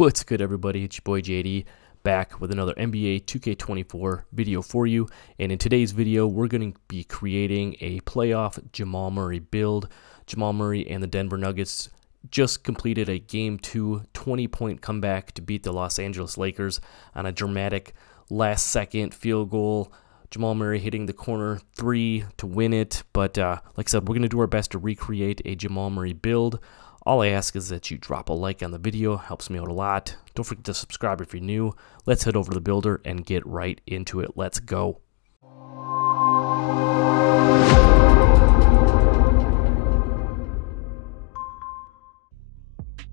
What's good, everybody? It's your boy JD back with another NBA 2K24 video for you. And in today's video, we're going to be creating a playoff Jamal Murray build. Jamal Murray and the Denver Nuggets just completed a Game 2 20-point comeback to beat the Los Angeles Lakers on a dramatic last-second field goal. Jamal Murray hitting the corner three to win it. But like I said, we're going to do our best to recreate a Jamal Murray build. All I ask is that you drop a like on the video, helps me out a lot. Don't forget to subscribe if you're new. Let's head over to the builder and get right into it. Let's go.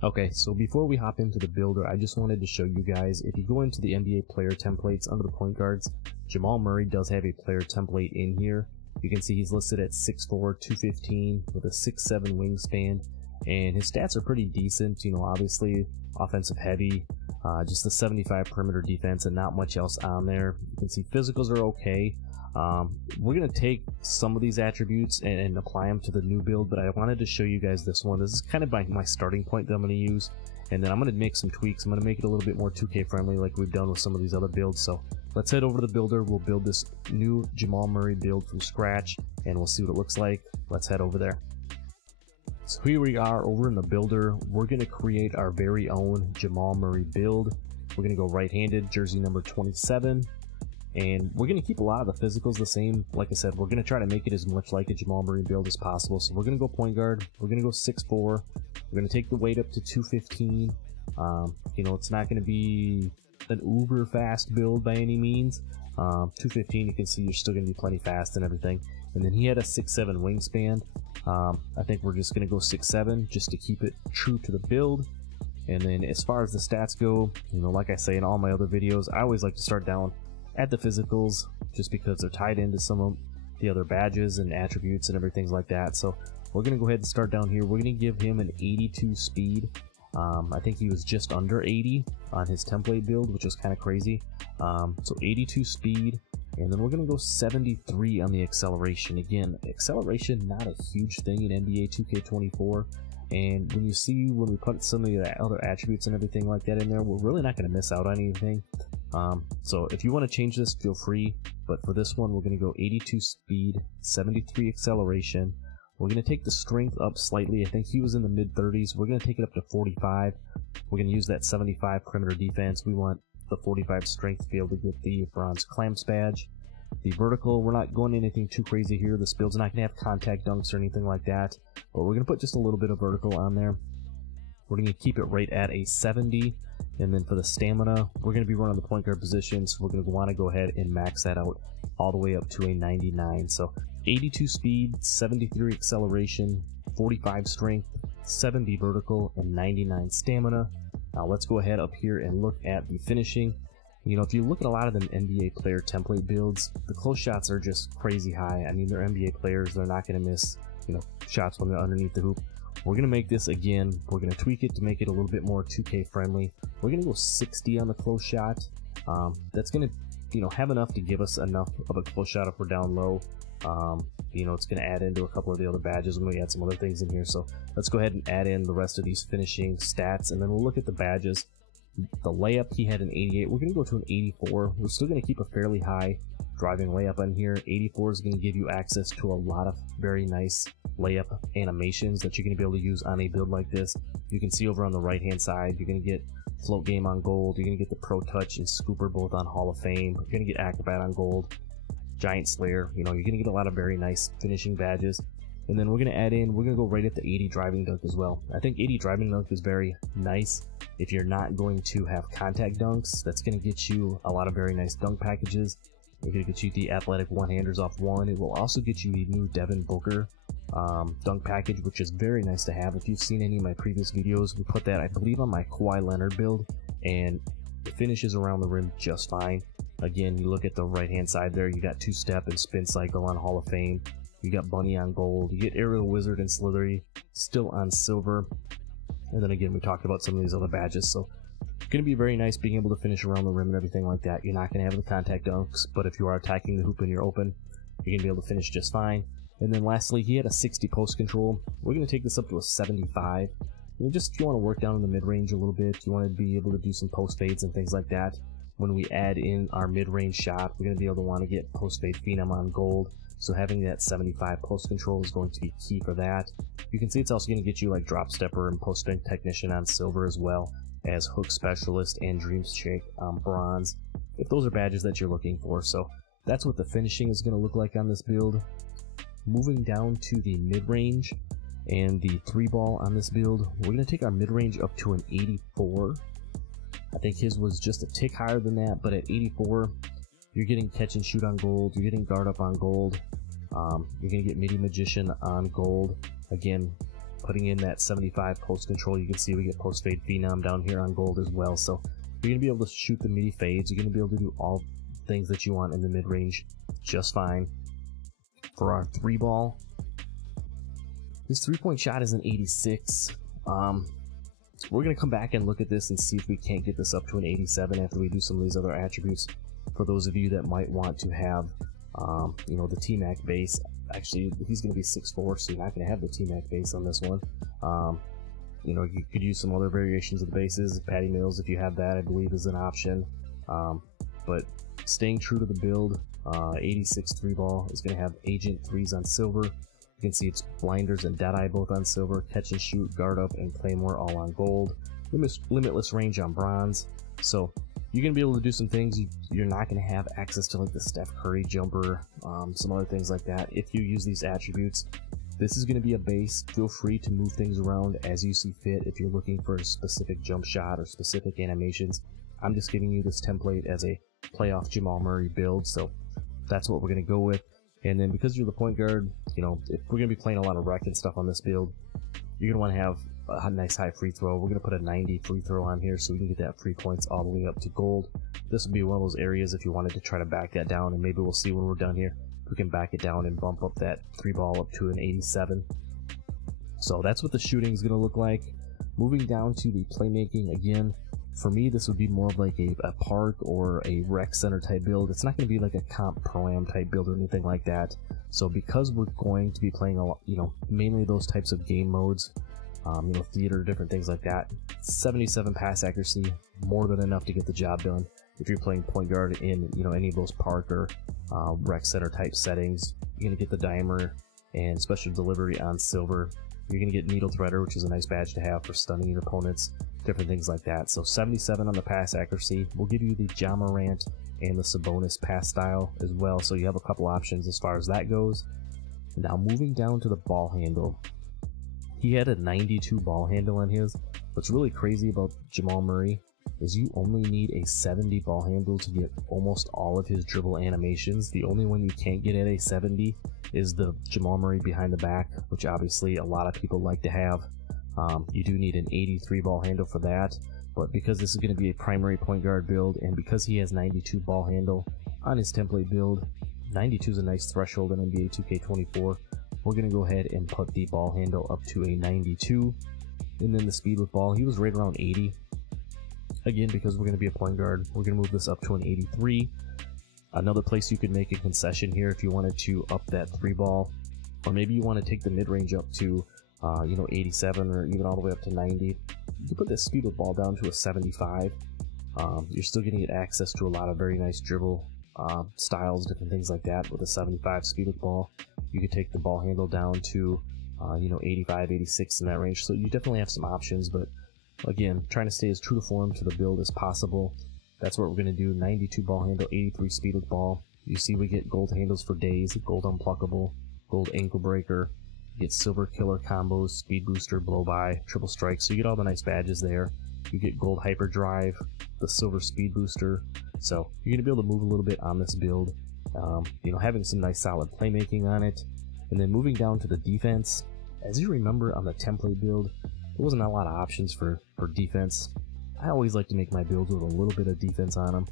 Okay, so before we hop into the builder, I just wanted to show you guys, if you go into the NBA player templates under the point guards, Jamal Murray does have a player template in here. You can see he's listed at 6'4", 215 with a 6'7" wingspan. And his stats are pretty decent, you know, obviously offensive heavy, just a 75 perimeter defense and not much else on there. You can see physicals are okay. We're going to take some of these attributes and apply them to the new build, but I wanted to show you guys this one. This is kind of my starting point that I'm going to use, and then I'm going to make some tweaks. I'm going to make it a little bit more 2K friendly like we've done with some of these other builds. So let's head over to the builder. We'll build this new Jamal Murray build from scratch, and we'll see what it looks like. Let's head over there. So here we are over in the builder. We're going to create our very own Jamal Murray build. We're going to go right-handed, jersey number 27, and we're going to keep a lot of the physicals the same. Like I said, we're going to try to make it as much like a Jamal Murray build as possible. So we're going to go point guard. We're going to go 6'4". We're going to take the weight up to 215. You know, it's not going to be an uber fast build by any means. 215, you can see you're still going to be plenty fast and everything. And then he had a 6'7" wingspan. I think we're just going to go 6'7" just to keep it true to the build. And then as far as the stats go, you know, like I say in all my other videos, I always like to start down at the physicals just because they're tied into some of the other badges and attributes and everything like that. So we're going to go ahead and start down here. We're going to give him an 82 speed. I think he was just under 80 on his template build, which was kind of crazy. So 82 speed. And then we're going to go 73 on the acceleration. Again, acceleration, not a huge thing in NBA 2K24. And when we put some of the other attributes and everything like that in there, we're really not going to miss out on anything. So if you want to change this, feel free. But for this one, we're going to go 82 speed, 73 acceleration. We're going to take the strength up slightly. I think he was in the mid-30s. We're going to take it up to 45. We're going to use that 75 perimeter defense. We want the 45 strength to be able to get the bronze clamps badge. The vertical, we're not going anything too crazy here. This build's not going to have contact dunks or anything like that, but we're going to put just a little bit of vertical on there. We're going to keep it right at a 70, and then for the stamina, we're going to be running the point guard position, so we're going to want to go ahead and max that out all the way up to a 99. So 82 speed, 73 acceleration, 45 strength, 70 vertical, and 99 stamina. Now let's go ahead up here and look at the finishing. You know, if you look at a lot of the NBA player template builds, the close shots are just crazy high. I mean, they're NBA players. They're not going to miss, you know, shots when they're underneath the hoop. We're going to make this again. We're going to tweak it to make it a little bit more 2K friendly. We're going to go 60 on the close shot. That's going to, you know, have enough to give us enough of a close shot if we're down low. You know, it's going to add into a couple of the other badges when we add some other things in here. So let's go ahead and add in the rest of these finishing stats, and then we'll look at the badges. The layup, he had an 88. We're going to go to an 84. We're still going to keep a fairly high driving layup on here. 84 is going to give you access to a lot of very nice layup animations that you're going to be able to use on a build like this. You can see over on the right hand side, you're going to get float game on gold. You're going to get the pro touch and scooper both on Hall of Fame. You're going to get acrobat on gold, giant slayer. You know, you're going to get a lot of very nice finishing badges. And then we're going to add in, we're going to go right at the 80 driving dunk as well. I think 80 driving dunk is very nice. If you're not going to have contact dunks, that's going to get you a lot of very nice dunk packages. It's going to get you the athletic one-handers off one. It will also get you the new Devin Booker dunk package, which is very nice to have. If you've seen any of my previous videos, we put that, I believe, on my Kawhi Leonard build, and it finishes around the rim just fine. Again, you look at the right-hand side there, you got two-step and spin cycle on Hall of Fame. You got Bunny on gold. You get Aerial Wizard and Slithery still on silver. And then again, we talked about some of these other badges. So it's going to be very nice being able to finish around the rim and everything like that. You're not going to have the contact dunks, but if you are attacking the hoop and you're open, you're going to be able to finish just fine. And then lastly, he had a 60 post control. We're going to take this up to a 75. just if you want to work down in the mid-range a little bit, you want to be able to do some post fades and things like that. When we add in our mid-range shot, we're going to be able to want to get post fade phenom on gold. So having that 75 post control is going to be key for that. You can see it's also going to get you like drop stepper and post spin technician on silver, as well as hook specialist and dream shake on bronze, if those are badges that you're looking for. So that's what the finishing is going to look like on this build. Moving down to the mid-range and the 3-ball on this build, we're going to take our mid-range up to an 84. I think his was just a tick higher than that, but at 84, you're getting catch and shoot on gold, you're getting guard up on gold, you're going to get midi magician on gold. Again, putting in that 75 post control, you can see we get post fade phenom down here on gold as well. So you're going to be able to shoot the midi fades, you're going to be able to do all things that you want in the mid-range just fine. For our 3-ball, this 3-point shot is an 86. We're going to come back and look at this and see if we can't get this up to an 87 after we do some of these other attributes. For those of you that might want to have, you know, the T-Mac base. Actually, he's going to be 6'4", so you're not going to have the T-Mac base on this one. You know, you could use some other variations of the bases. Patty Mills, if you have that, I believe is an option. But staying true to the build, 86 3-ball is going to have agent 3s on silver. You can see it's blinders and Deadeye both on silver, catch and shoot, guard up, and claymore all on gold. Limitless range on bronze. So you're going to be able to do some things you're not going to have access to, like the Steph Curry jumper, some other things like that. If you use these attributes, this is going to be a base. Feel free to move things around as you see fit if you're looking for a specific jump shot or specific animations. I'm just giving you this template as a Playoff Jamal Murray build, so that's what we're going to go with. And then because you're the point guard, you know, if we're going to be playing a lot of rec and stuff on this build, you're going to want to have a nice high free throw. We're going to put a 90 free throw on here so we can get that free points all the way up to gold. This would be one of those areas if you wanted to try to back that down, and maybe we'll see when we're done here, we can back it down and bump up that 3-ball up to an 87. So that's what the shooting is going to look like. Moving down to the playmaking, again, for me, this would be more of like a park or a rec center type build. It's not going to be like a comp pro-am type build or anything like that. So because we're going to be playing a lot, you know, mainly those types of game modes, you know, theater, different things like that, 77 pass accuracy, more than enough to get the job done. If you're playing point guard in, you know, any of those park or rec center type settings, you're going to get the dimer and special delivery on silver. You're going to get needle threader, which is a nice badge to have for stunning your opponents, different things like that. So 77 on the pass accuracy. We'll give you the Ja Morant and the Sabonis pass style as well, so you have a couple options as far as that goes. Now moving down to the ball handle. He had a 92 ball handle on his. What's really crazy about Jamal Murray is you only need a 70 ball handle to get almost all of his dribble animations. The only one you can't get at a 70 is the Jamal Murray behind the back, which obviously a lot of people like to have. You do need an 83 ball handle for that, but because this is going to be a primary point guard build, and because he has 92 ball handle on his template build, 92 is a nice threshold in NBA 2K24. We're going to go ahead and put the ball handle up to a 92, and then the speed with ball, he was right around 80. Again, because we're going to be a point guard, we're going to move this up to an 83. Another place you could make a concession here if you wanted to up that 3-ball, or maybe you want to take the mid-range up to, you know, 87 or even all the way up to 90. You put this speed with ball down to a 75. You're still going to get access to a lot of very nice dribble styles, different things like that with a 75 speed with ball. You could take the ball handle down to, you know, 85, 86 in that range. So you definitely have some options, but again, trying to stay as true to form to the build as possible. That's what we're going to do. 92 ball handle, 83 speed with ball. You see we get gold handles for days, gold unpluckable, gold ankle breaker, you get silver killer combos, speed booster, blow by, triple strike. So you get all the nice badges there. You get gold hyperdrive, the silver speed booster. So you're going to be able to move a little bit on this build. You know, having some nice solid playmaking on it. And then moving down to the defense. As you remember on the template build, there wasn't a lot of options for defense. I always like to make my builds with a little bit of defense on them.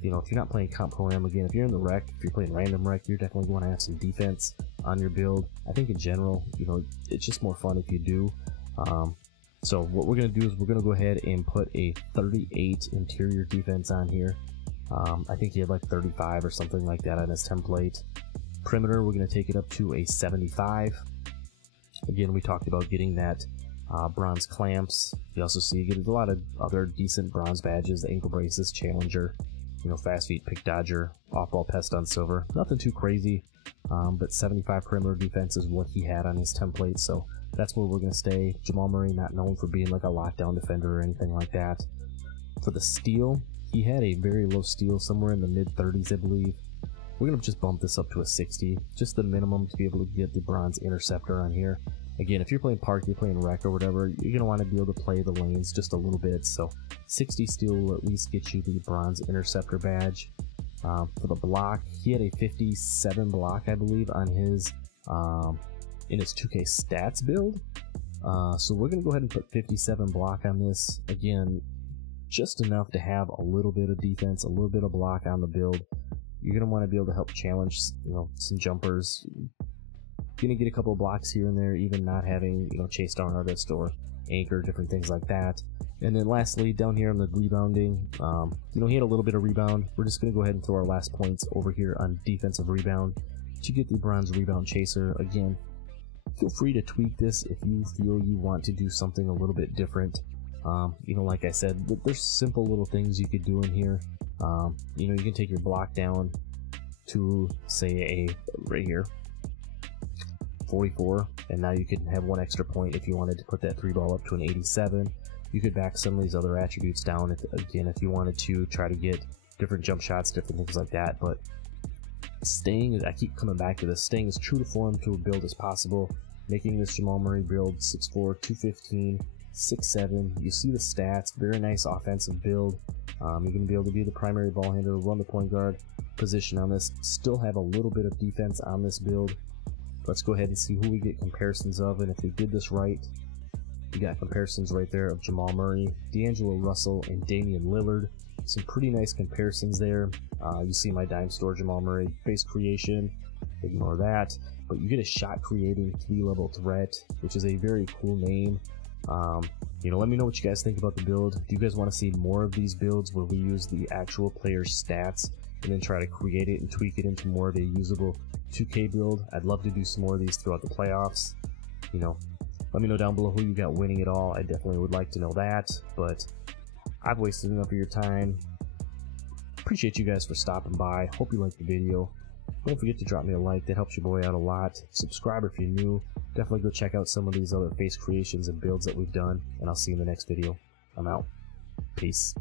You know, if you're not playing comp pro-am, again, if you're in the rec, if you're playing random rec, you're definitely going to have some defense on your build. I think in general, you know, it's just more fun if you do. So what we're going to do is we're going to go ahead and put a 38 interior defense on here. I think he had like 35 or something like that on his template. Perimeter, we're going to take it up to a 75. Again, we talked about getting that bronze clamps. You also see you get a lot of other decent bronze badges, the ankle braces, challenger, you know, fast feet, pick dodger, off-ball pest on silver. Nothing too crazy, but 75 perimeter defense is what he had on his template, so that's where we're going to stay. Jamal Murray, not known for being like a lockdown defender or anything like that. For the steal, he had a very low steal, somewhere in the mid-30s, I believe. We're going to just bump this up to a 60, just the minimum to be able to get the bronze interceptor on here. Again, if you're playing park, you're playing rec or whatever, you're going to want to be able to play the lanes just a little bit, so 60 steal will at least get you the bronze interceptor badge. For the block, he had a 57 block, I believe, on his in his 2K stats build. So we're going to go ahead and put 57 block on this. Again, just enough to have a little bit of defense, a little bit of block on the build. You're going to want to be able to help challenge, you know, some jumpers. You're going to get a couple of blocks here and there, even not having, you know, chase down artist or anchor, different things like that. And then lastly, down here on the rebounding, you know, he had a little bit of rebound. We're just going to go ahead and throw our last points over here on defensive rebound to get the bronze rebound chaser. Again, feel free to tweak this if you feel you want to do something a little bit different. You know, like I said, there's simple little things you could do in here. You know, you can take your block down to, say, right here, 44, and now you can have one extra point if you wanted to put that 3-ball up to an 87. You could back some of these other attributes down, if you wanted to try to get different jump shots, different things like that. But staying, I keep coming back to this, staying as true to form to a build as possible, making this Jamal Murray build 6'4", 215, 6'7". You see the stats, very nice offensive build. You're going to be able to be the primary ball handler, run the point guard position on this, still have a little bit of defense on this build. Let's go ahead and see who we get comparisons of, and if we did this right, we got comparisons right there of Jamal Murray, D'Angelo Russell, and Damian Lillard. Some pretty nice comparisons there. You see my dime store Jamal Murray base creation, ignore that, but you get a shot creating 3-level threat, which is a very cool name. You know, let me know what you guys think about the build. Do you guys want to see more of these builds where we use the actual player's stats and then try to create it and tweak it into more of a usable 2K build? I'd love to do some more of these throughout the playoffs. You know, let me know down below who you got winning it all. I definitely would like to know that, but I've wasted enough of your time. Appreciate you guys for stopping by. Hope you liked the video. Don't forget to drop me a like, that helps your boy out a lot. Subscribe if you're new. Definitely go check out some of these other face creations and builds that we've done, and I'll see you in the next video. I'm out. Peace.